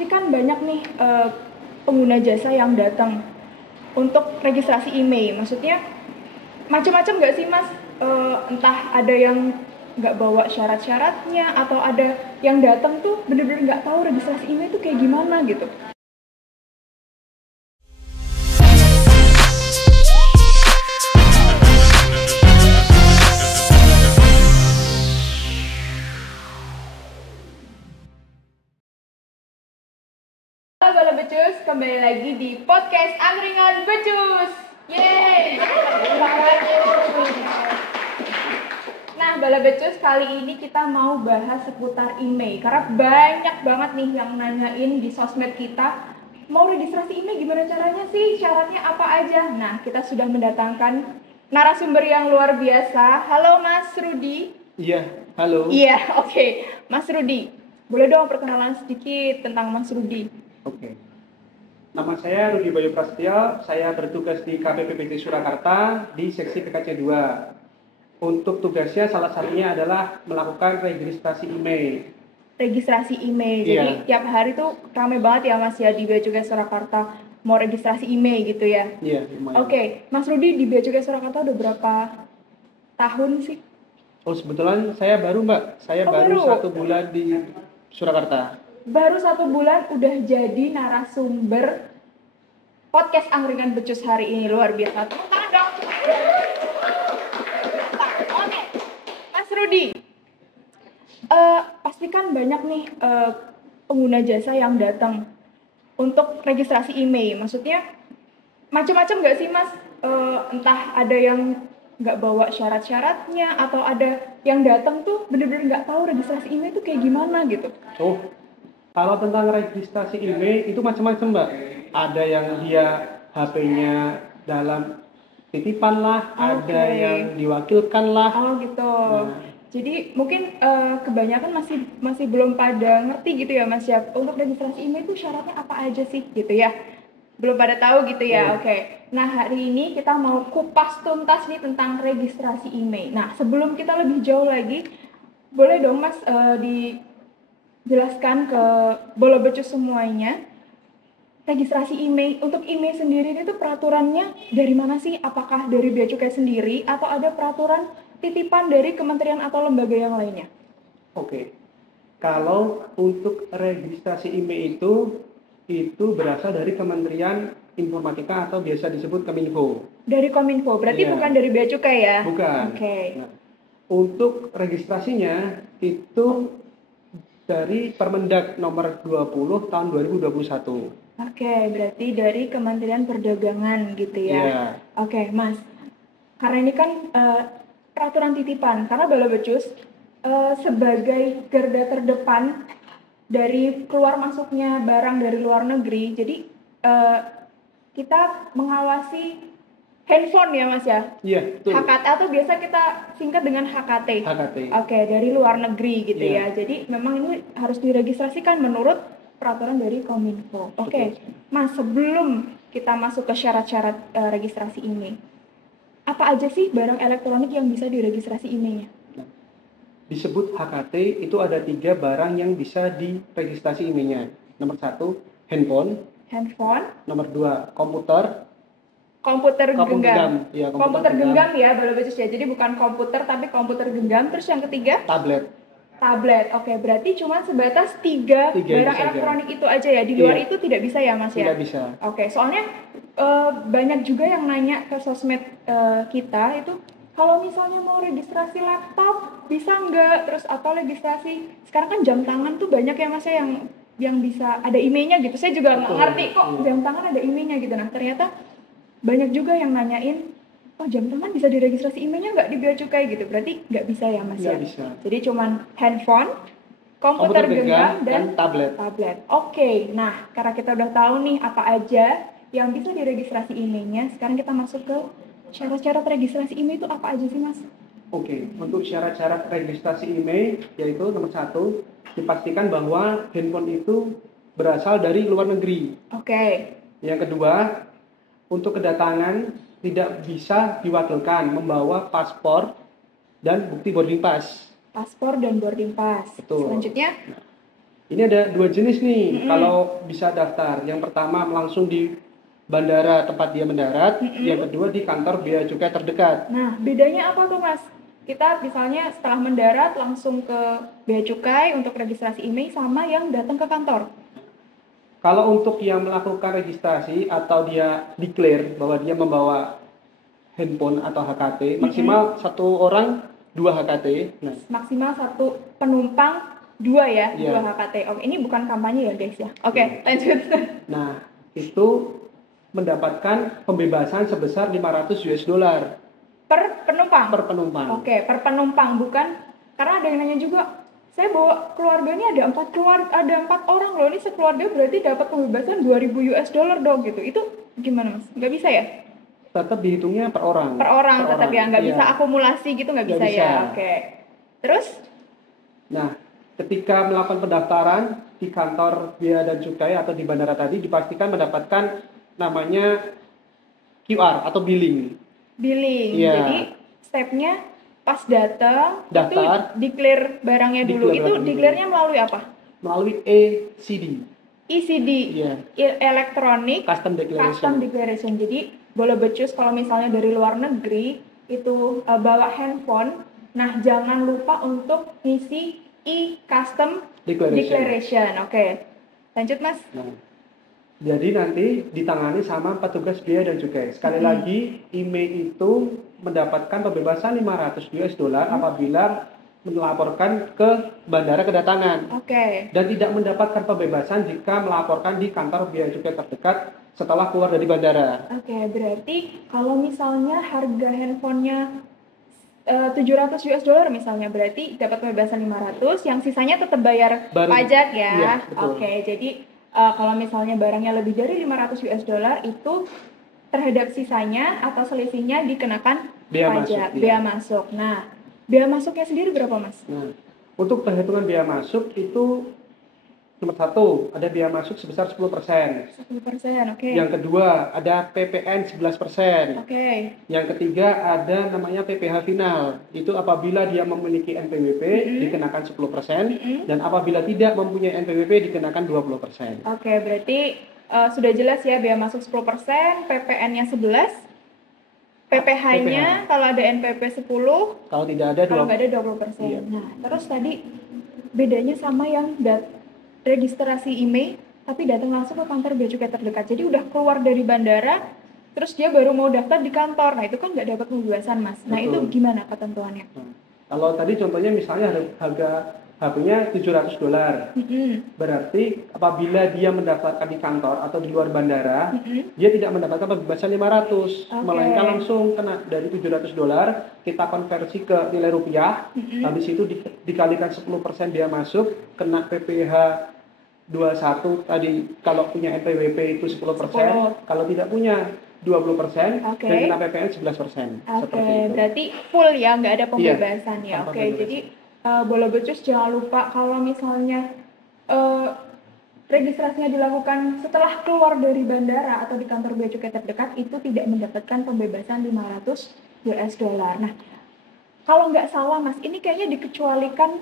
pasti kan banyak nih pengguna jasa yang datang untuk registrasi email. Maksudnya macam-macam nggak sih Mas? Entah ada yang nggak bawa syarat-syaratnya atau ada yang datang tuh bener-bener nggak tahu registrasi email itu kayak gimana gitu. Halo Bala Becus, kembali lagi di podcast Angkringan Becus. Yeay! Nah, Bala Becus, kali ini kita mau bahas seputar email. Karena banyak banget nih yang nanyain di sosmed kita, mau registrasi email gimana caranya sih? Syaratnya apa aja? Nah, kita sudah mendatangkan narasumber yang luar biasa. Halo Mas Rudi. Iya, halo. Iya, oke. Mas Rudi, boleh dong perkenalan sedikit tentang Mas Rudi? Oke. Nama saya Rudi Bayu Prasetyo, saya bertugas di KPPPT Surakarta di seksi PKC 2. Untuk tugasnya salah satunya adalah melakukan registrasi email. Registrasi email. Iya. Jadi tiap hari tuh ramai banget ya Mas ya di Bea Cukai Surakarta mau registrasi email gitu ya. Iya, lumayan. Oke, Mas Rudi di Bea Cukai Surakarta udah berapa tahun sih? Oh, kebetulan saya baru, Mbak. Saya baru 1 bulan di Surakarta. Baru 1 bulan udah jadi narasumber podcast Angkringan Becus hari ini. Luar biasa. Tepuk tangan dong. Oke, Mas Rudi, pastikan banyak nih pengguna jasa yang datang untuk registrasi email. Maksudnya macam-macam nggak sih Mas? Entah ada yang nggak bawa syarat-syaratnya atau ada yang datang tuh bener-bener nggak tahu registrasi email itu kayak gimana gitu. Oh, kalau tentang registrasi email itu macam-macam, Mbak. Ada yang dia HP-nya dalam titipan lah, ada yang diwakilkan lah. Oh gitu. Jadi mungkin kebanyakan masih belum pada ngerti gitu ya Mas ya. Untuk registrasi email itu syaratnya apa aja sih gitu ya? Belum pada tahu gitu ya. Oke. Nah, hari ini kita mau kupas tuntas nih tentang registrasi email. Nah, sebelum kita lebih jauh lagi, boleh dong Mas dijelaskan ke Bala Becus semuanya. Registrasi email, untuk email sendiri itu peraturannya dari mana sih? Apakah dari Bea Cukai sendiri atau ada peraturan titipan dari kementerian atau lembaga yang lainnya? Oke. Kalau untuk registrasi email itu berasal dari Kementerian Informatika atau biasa disebut Kominfo. Dari Kominfo, berarti Iya. bukan dari Bea Cukai ya? Bukan. Oke. Nah, untuk registrasinya itu dari Permendag nomor 20 tahun 2021. Oke, berarti dari Kementerian Perdagangan gitu ya. Iya. Oke, Mas. Karena ini kan peraturan titipan, karena Bala Becus sebagai garda terdepan dari keluar masuknya barang dari luar negeri, jadi kita mengawasi handphone ya Mas ya? Iya, betul. HKT atau biasa kita singkat dengan HKT. HKT. Oke, dari luar negeri gitu Iya. ya. Jadi memang ini harus diregistrasikan menurut peraturan dari Kominfo. Oke, Mas, sebelum kita masuk ke syarat-syarat registrasi email, apa aja sih barang elektronik yang bisa diregistrasi emailnya? Disebut HKT itu ada 3 barang yang bisa diregistrasi emailnya. Nomor 1, handphone. Nomor 2, komputer genggam. Ya, Komputer genggam ya, Bala Becus ya. Jadi bukan komputer tapi komputer genggam. Terus yang ketiga? Tablet. Oke, berarti cuma sebatas 3 barang elektronik itu aja ya. Di luar itu tidak bisa ya, Mas ya? Tidak bisa. Oke, soalnya banyak juga yang nanya ke sosmed kita itu, kalau misalnya mau registrasi laptop bisa nggak? Terus atau registrasi sekarang kan jam tangan tuh banyak ya Mas ya yang bisa ada emailnya gitu. Saya juga nggak ngerti kok jam tangan ada emailnya gitu. Nah, ternyata banyak juga yang nanyain, oh jam tangan bisa diregistrasi emailnya nggak di Bea Cukai gitu? Berarti nggak bisa ya Mas ya? Nggak bisa. Jadi cuman handphone, komputer genggam, dan tablet. Oke, nah karena kita udah tahu nih apa aja yang bisa diregistrasi emailnya, sekarang kita masuk ke syarat-syarat registrasi email itu apa aja sih Mas? Oke, untuk syarat-syarat registrasi email yaitu nomor 1, dipastikan bahwa handphone itu berasal dari luar negeri. Oke. Yang kedua, untuk kedatangan tidak bisa diwakilkan membawa paspor dan bukti boarding pass. Paspor dan boarding pass. Betul. Selanjutnya? Ini ada dua jenis nih kalau bisa daftar. Yang pertama langsung di bandara tempat dia mendarat, yang kedua di kantor bea cukai terdekat. Nah, bedanya apa tuh Mas? Kita misalnya setelah mendarat langsung ke bea cukai untuk registrasi IMEI sama yang datang ke kantor. Kalau untuk yang melakukan registrasi atau dia declare bahwa dia membawa handphone atau HKT, maksimal satu orang 2 HKT. Nah, Maksimal satu penumpang 2 ya, Iya. 2 HKT. Oke, ini bukan kampanye ya guys ya. Oke, lanjut. nah itu mendapatkan pembebasan sebesar 500 US dollar Per penumpang. per penumpang. Oke, per penumpang bukan karena ada yang nanya juga. Saya bawa keluarga ini ada 4 orang loh. Ini sekeluarga berarti dapat pembebasan 2000 US dollar dong gitu. Itu gimana Mas? Nggak bisa ya? Tetap dihitungnya per orang. Per orang tetap ya, nggak Iya. bisa akumulasi gitu nggak Nggak bisa bisa. ya. Oke. Terus? Nah, ketika melakukan pendaftaran di kantor bea dan cukai atau di bandara tadi dipastikan mendapatkan namanya QR atau billing. Billing. Iya. Jadi stepnya pas datang itu Daftar. declare barangnya dulu. Declare Itu barang dulu. declare-nya melalui apa? Melalui ECD, ECD. Iya. Electronic Custom Declaration. Custom Declaration. Jadi boleh becus kalau misalnya dari luar negeri itu bawa handphone. Nah, jangan lupa untuk ngisi e-custom declaration. Oke. Lanjut Mas. Nah, jadi nanti ditangani sama petugas bea dan cukai. Sekali lagi, IMEI itu mendapatkan pembebasan 500 US dollar apabila melaporkan ke bandara kedatangan Oke. dan tidak mendapatkan pembebasan jika melaporkan di kantor bea cukai terdekat setelah keluar dari bandara. Oke, berarti kalau misalnya harga handphonenya 700 US dollar misalnya, berarti dapat pembebasan 500, yang sisanya tetap bayar Baru. pajak ya. Iya, betul. Oke, jadi kalau misalnya barangnya lebih dari 500 US dollar itu terhadap sisanya atau selisihnya dikenakan Bea pajak, masuk, iya. bea masuk. Nah, bea masuknya sendiri berapa Mas? Nah, untuk perhitungan bea masuk itu nomor 1 ada bea masuk sebesar 10%. 10%, oke. Yang kedua ada PPN 11%. Oke. Yang ketiga ada namanya PPh final. Itu apabila dia memiliki NPWP dikenakan 10% dan apabila tidak mempunyai NPWP dikenakan 20%. Oke, berarti sudah jelas ya bea masuk 10%, PPN-nya 11, PPh-nya kalau ada NPP 10, Kalau tidak ada kalau nggak ada 20%. Iya. Nah, terus tadi bedanya sama yang registrasi IMEI tapi datang langsung ke kantor bea cukai terdekat. Jadi udah keluar dari bandara, terus dia baru mau daftar di kantor. Nah, itu kan nggak dapat pembebasan, Mas. Nah, Betul. itu gimana ketentuannya? Nah, kalau tadi contohnya misalnya harga HP-nya 700 dolar. Berarti apabila dia mendaftarkan di kantor atau di luar bandara, dia tidak mendapatkan pembebasan 500, melainkan langsung kena dari 700 dolar, kita konversi ke nilai rupiah, habis itu dikalikan 10% dia masuk, kena PPh 21 tadi kalau punya NPWP itu 10%, kalau tidak punya 20%, dan kena PPN 11%. Oke, berarti full ya, nggak ada pembebasan ya. tanpa Oke, pembebasan. jadi bola becus jangan lupa kalau misalnya registrasinya dilakukan setelah keluar dari bandara atau di kantor bea cukai terdekat itu tidak mendapatkan pembebasan 500 US dollar. Nah, kalau nggak salah Mas, ini kayaknya dikecualikan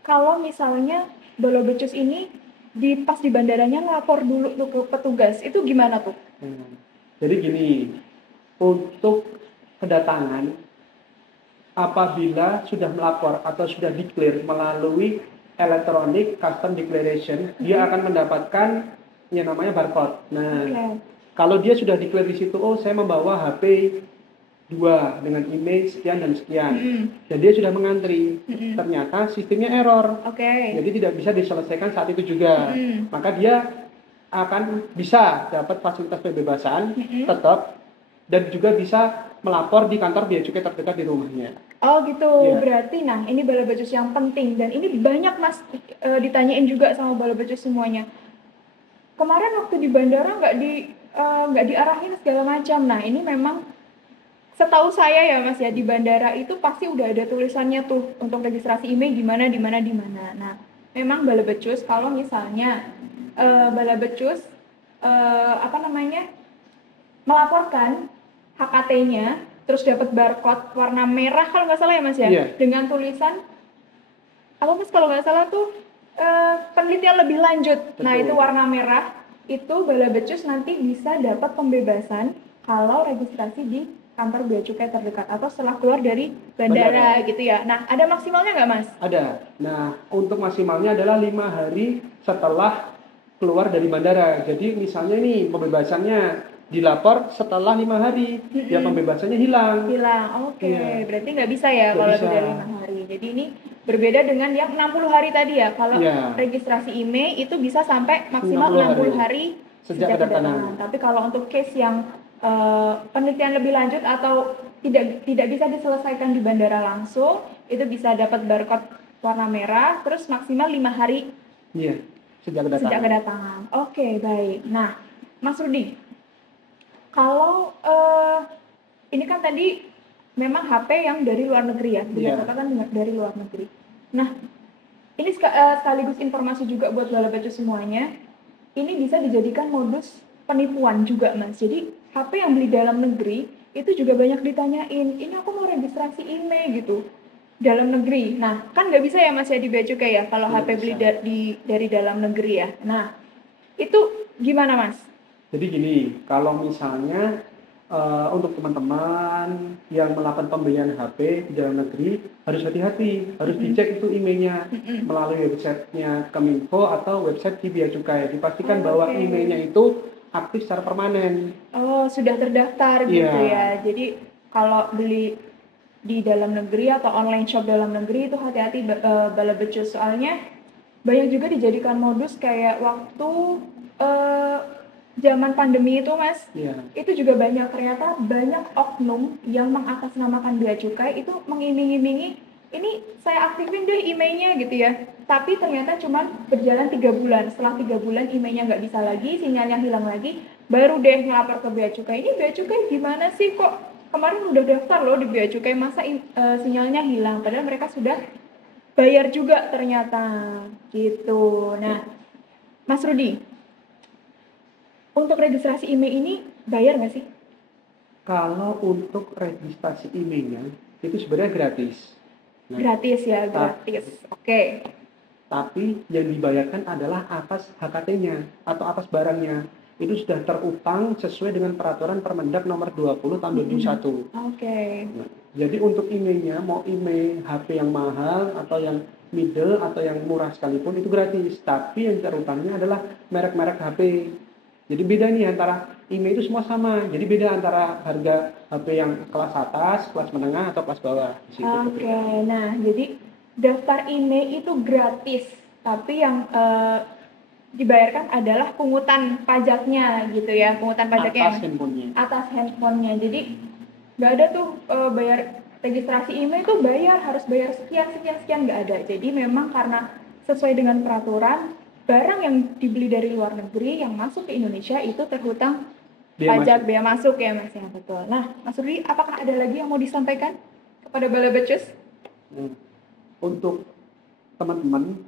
kalau misalnya bola becus ini pas di bandaranya lapor dulu tuh ke petugas. Itu gimana tuh? Jadi gini, untuk kedatangan apabila sudah melapor atau sudah declare melalui electronic custom declaration, dia akan mendapatkan yang namanya barcode. Nah, kalau dia sudah declare di situ, oh saya membawa HP 2 dengan email sekian dan sekian, dan dia sudah mengantri, ternyata sistemnya error, jadi tidak bisa diselesaikan saat itu juga, maka dia akan bisa dapat fasilitas pembebasan tetap dan juga bisa melapor di kantor bea cukai terdekat di rumahnya. Oh gitu, berarti nah ini bola becus yang penting dan ini banyak Mas ditanyain juga sama bola becus semuanya. Kemarin waktu di bandara nggak diarahin segala macam. Nah ini memang setahu saya ya Mas ya, di bandara itu pasti udah ada tulisannya tuh untuk registrasi IMEI gimana di mana. Nah memang bola becus kalau misalnya bola becus melaporkan HKT-nya terus dapat barcode warna merah kalau nggak salah ya Mas ya, dengan tulisan apa Mas kalau nggak salah tuh penelitian lebih lanjut. Nah, Betul. itu warna merah, itu Bala Becus nanti bisa dapat pembebasan kalau registrasi di kantor bea cukai terdekat atau setelah keluar dari bandara gitu ya. Nah, ada maksimalnya nggak, Mas? Ada. Nah, untuk maksimalnya adalah 5 hari setelah keluar dari bandara. Jadi misalnya ini pembebasannya dilapor setelah 5 hari, ya pembebasannya hilang. Hilang. Oke, Iya. berarti nggak bisa ya Nggak kalau bisa. lebih dari 5 hari. Jadi ini berbeda dengan yang 60 hari tadi ya. Kalau Iya. registrasi IMEI itu bisa sampai maksimal 60 hari Sejak kedatangan. Tapi kalau untuk case yang penelitian lebih lanjut atau tidak bisa diselesaikan di bandara langsung, itu bisa dapat barcode warna merah, terus maksimal 5 hari Iya, sejak sejak kedatangan. kedatangan. Oke, baik. Nah, Mas Rudi, kalau ini kan tadi memang HP yang dari luar negeri ya, dengan Iya. catatan dari luar negeri. Nah, ini sekaligus informasi juga buat Balabacu semuanya. Ini bisa dijadikan modus penipuan juga, Mas. Jadi HP yang beli dalam negeri itu juga banyak ditanyain, ini aku mau registrasi IMEI gitu dalam negeri. Nah, kan nggak bisa ya Mas ya di bea cukai ya kalau Tidak HP beli bisa. dari dalam negeri ya. Nah, itu gimana Mas? Jadi gini, kalau misalnya untuk teman-teman yang melakukan pembelian HP di dalam negeri harus hati-hati, harus dicek itu emailnya melalui websitenya Kominfo atau website di Bea Cukai. Dipastikan bahwa emailnya itu aktif secara permanen. Oh, sudah terdaftar gitu Iya. ya. Jadi kalau beli di dalam negeri atau online shop dalam negeri itu hati-hati bala becus, soalnya banyak juga dijadikan modus kayak waktu eh, zaman pandemi itu Mas. Iya. Itu juga ternyata banyak oknum yang mengatasnamakan bea cukai itu mengiming-imingi ini saya aktifin deh emailnya gitu ya, tapi ternyata cuma berjalan 3 bulan. Setelah 3 bulan emailnya nggak bisa lagi, sinyalnya hilang lagi, baru deh ngelapor ke bea cukai. Ini bea cukai gimana sih kok kemarin udah daftar loh di bea cukai, masa sinyalnya hilang, padahal mereka sudah bayar juga ternyata gitu. Nah, Mas Rudi, untuk registrasi IMEI ini bayar nggak sih? Kalau untuk registrasi emailnya itu sebenarnya gratis. Nah, Gratis ya, gratis. Oke. tapi yang dibayarkan adalah atas HKT-nya atau atas barangnya. Itu sudah terutang sesuai dengan peraturan Permendak nomor 20 tahun 2021. Oke. Nah, jadi untuk emailnya, mau email HP yang mahal atau yang middle atau yang murah sekalipun itu gratis. Tapi yang terutangnya adalah merek-merek HP. Jadi beda nih antara email itu semua sama. Jadi beda antara harga HP yang kelas atas, kelas menengah atau kelas bawah. Di situ Oke. Nah, jadi daftar IMEI itu gratis, tapi yang dibayarkan adalah pungutan pajaknya gitu ya, pungutan pajaknya atas handphonenya. Atas handphonenya. Jadi nggak ada tuh bayar registrasi IMEI itu harus bayar sekian nggak ada. Jadi memang karena sesuai dengan peraturan, barang yang dibeli dari luar negeri yang masuk ke Indonesia itu terhutang pajak bea masuk ya Mas ya, betul. Nah, Mas Rudi, apakah ada lagi yang mau disampaikan kepada Bala Becus? Untuk teman-teman,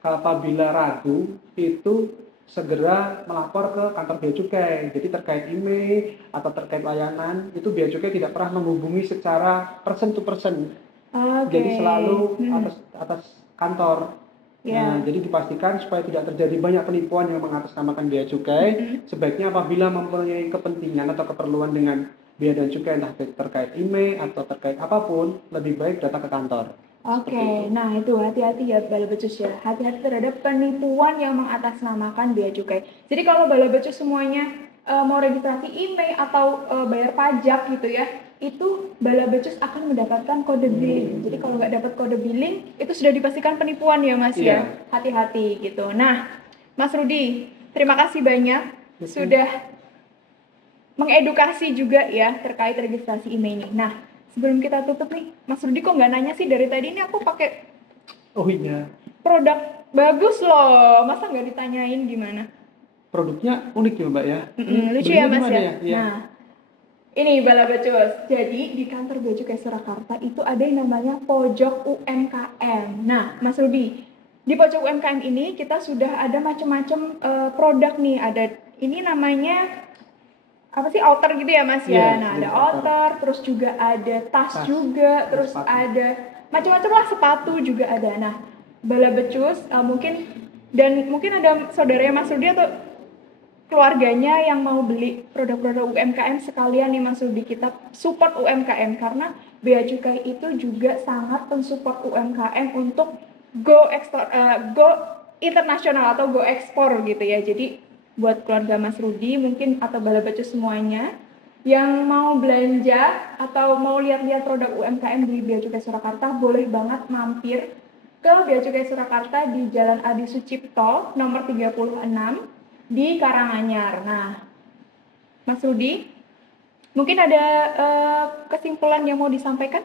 apabila ragu itu segera melapor ke kantor bea cukai. Jadi terkait email atau terkait layanan itu bea cukai tidak pernah menghubungi secara person to person. Jadi selalu atas kantor. Nah, jadi dipastikan supaya tidak terjadi banyak penipuan yang mengatasnamakan bea cukai. Sebaiknya apabila mempunyai kepentingan atau keperluan dengan bea dan cukai, entah terkait email atau terkait apapun, lebih baik datang ke kantor. Oke, nah itu hati-hati ya Bala Becus ya, hati-hati terhadap penipuan yang mengatasnamakan bea cukai. Jadi kalau Bala Becus semuanya mau registrasi email atau bayar pajak gitu ya, itu Bala Becus akan mendapatkan kode billing. Jadi kalau nggak dapat kode billing, itu sudah dipastikan penipuan ya Mas ya. Hati-hati gitu. Nah, Mas Rudi, terima kasih banyak sudah mengedukasi juga ya terkait registrasi email ini. Nah, sebelum kita tutup nih, Mas Rudi kok nggak nanya sih dari tadi ini aku pakai produk bagus loh, masa nggak ditanyain gimana? Produknya unik ya Mbak ya. Lucu ya Mas ya. Ya? Nah, ini Bala Becus. Jadi di kantor Bea Cukai Surakarta itu ada yang namanya pojok UMKM. Nah, Mas Rudi, di pojok UMKM ini kita sudah ada macam-macam produk nih. Ada ini namanya apa sih, outer gitu ya Mas ya. Nah, ada outer, terus juga ada tas juga, terus ada macam-macam lah, sepatu juga ada. Nah, Bala Becus, mungkin ada saudaranya Mas Rudi atau keluarganya yang mau beli produk-produk UMKM sekalian nih Mas Rudi, kita support UMKM karena Bea Cukai itu juga sangat mensupport UMKM untuk go internasional atau go ekspor gitu ya. Jadi buat keluarga Mas Rudi mungkin atau Bala Becus semuanya yang mau belanja atau mau lihat-lihat produk UMKM di Bea Cukai Surakarta, boleh banget mampir ke Bea Cukai Surakarta di Jalan Adi Sucipto nomor 36 di Karanganyar. Nah, Mas Rudi, mungkin ada kesimpulan yang mau disampaikan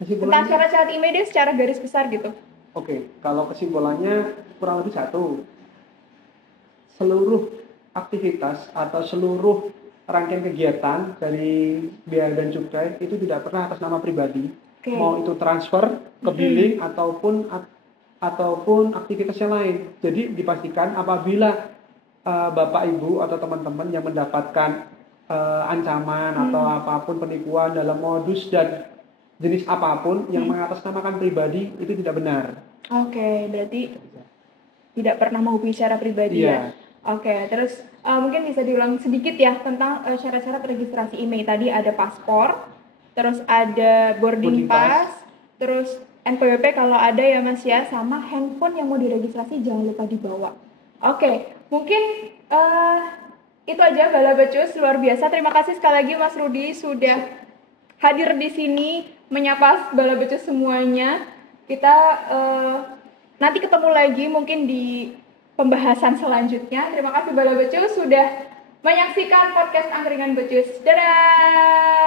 tentang syarat-syarat IMEI secara garis besar gitu. Oke, kalau kesimpulannya kurang lebih satu, seluruh aktivitas atau seluruh rangkaian kegiatan dari Bea dan Cukai itu tidak pernah atas nama pribadi. Okay. Mau itu transfer ke billing ataupun aktivitas yang lain. Jadi dipastikan apabila Bapak Ibu atau teman-teman yang mendapatkan ancaman atau apapun penipuan dalam modus dan jenis apapun yang mengatasnamakan pribadi itu tidak benar. Oke, berarti tidak pernah mau bicara pribadi ya. Oke, terus mungkin bisa diulang sedikit ya tentang syarat-syarat registrasi IMEI. Tadi ada paspor, terus ada boarding pass, terus NPWP kalau ada ya Mas ya, sama handphone yang mau diregistrasi jangan lupa dibawa. Oke, mungkin itu aja Bala Becus, luar biasa. Terima kasih sekali lagi Mas Rudi sudah hadir di sini menyapa Bala Becus semuanya. Kita nanti ketemu lagi mungkin di pembahasan selanjutnya. Terima kasih Bala Becus sudah menyaksikan podcast Angkringan Becus. Dadah!